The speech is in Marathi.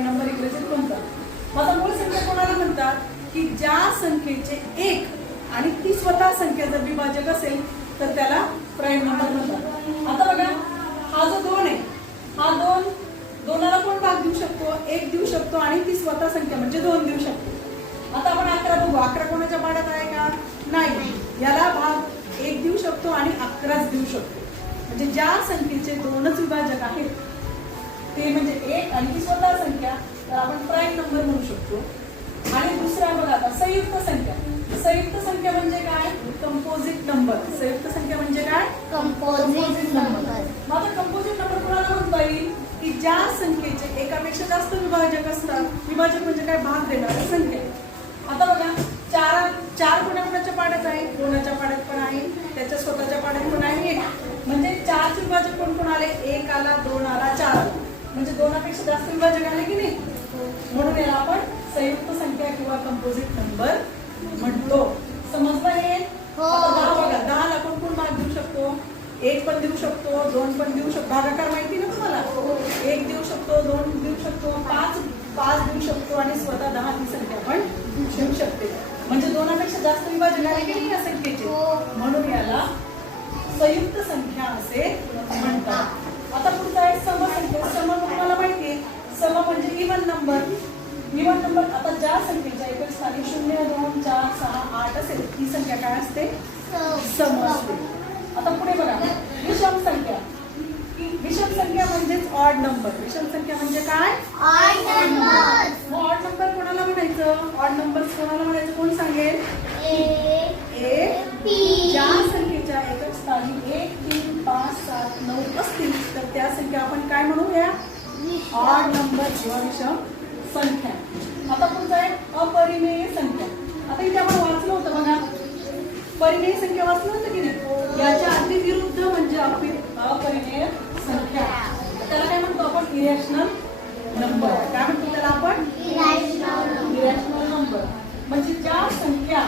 प्राईम नंबर इंग्रजीत म्हणतात. आता मूळ संख्या कोणाला म्हणतात की ज्या संख्येचे एक आणि ती स्वतः संख्या जर विभाजक असेल तर त्याला प्राईम नंबर म्हणतात. आता बघा हा जो 2 आहे, हा 2ला कोण भाग देऊ शकतो? 1 देऊ शकतो आणि ती स्वतः संख्या म्हणजे 2 देऊ शकतो. आता आपण 11 बघू. 11 कोणाच्या पाड्यात आहे का? नाही. याला भाग 1 देऊ शकतो आणि 11च देऊ शकतो. म्हणजे ज्या संख्येचे 2च विभाजक आहेत ते म्हणजे 1 आणि ती स्वतः संख्या, तर आपण प्राईम नंबर म्हणू शकतो. आणि दुसरा बघा आता संयुक्त संख्या. संयुक्त संख्या म्हणजे काय? Composite number. संयुक्त संख्या म्हणजे काय? Composite number. मग आता कंपोजिट नंबर कोणाला म्हणता येईल की ज्या संख्येचे एकापेक्षा जास्त विभाजक असतात. विभाजक म्हणजे काय? भाग देणारी संख्या. आता बघा 4 कोणाच्या पाड्यात आहे? कोणाच्या पाड्यात पण आहे, त्याच्या स्वतःच्या पाड्यात पण आहे 1. म्हणजे 4 चे विभाजक कोण आले? 1 आला, 2 आला, 4 आला. म्हणजे 2पेक्षा जास्त विभाजक आले की नाही? म्हणून याला आपण संयुक्त संख्या किंवा कंपोजिट नंबर म्हणतो. समजलं हे? आता 10 बघा. 10ला कोण भाग देऊ शकतो? 1 पण देऊ शकतो, 2 पण देऊ शकतो. भागाकार माहिती ना तुम्हाला? 1 देऊ शकतो, 2 देऊ शकतो, 5 देऊ शकतो आणि स्वतः 10 ही संख्या पण देऊ शकते. म्हणजे 2पेक्षा जास्त विभाजक आले की नाही या संख्येचे? म्हणून याला संयुक्त संख्या असे म्हणतात. आता पुढचा आहे समसंख्या. सम तुम्हाला माहिती आहे, सम म्हणजे इव्हन नंबर. इव्हन नंबर आता ज्या संख्येच्या एकच स्थानी 0, 2, 4, 6, 8 असेल ती संख्या काय असते? सम असते. आता पुढे बघा विषम संख्या. विषम संख्या म्हणजेच ऑड नंबर. विषम संख्या म्हणजे काय? Odd number. मग ऑड नंबर कोणाला म्हणायचं? ऑड नंबर कोणाला म्हणायचं? कोण सांगेल? ज्या संख्येच्या एकच स्थानी 1, 3, 5, 7, 9 असतील तर त्या संख्या आपण काय म्हणूया? ऑड नंबर किंवा विषम संख्या. आता पुढचा आहे अपरिमेय संख्या. आता इथे आपण वाचलं होतं बघा, परिमेय संख्या वाचलं होतं की नाही? याच्या अगदी विरुद्ध म्हणजे अपरिमेय संख्या. त्याला काय म्हणतो आपण? Irrational number. काय म्हणतो त्याला आपण? Irrational number. म्हणजे ज्या संख्या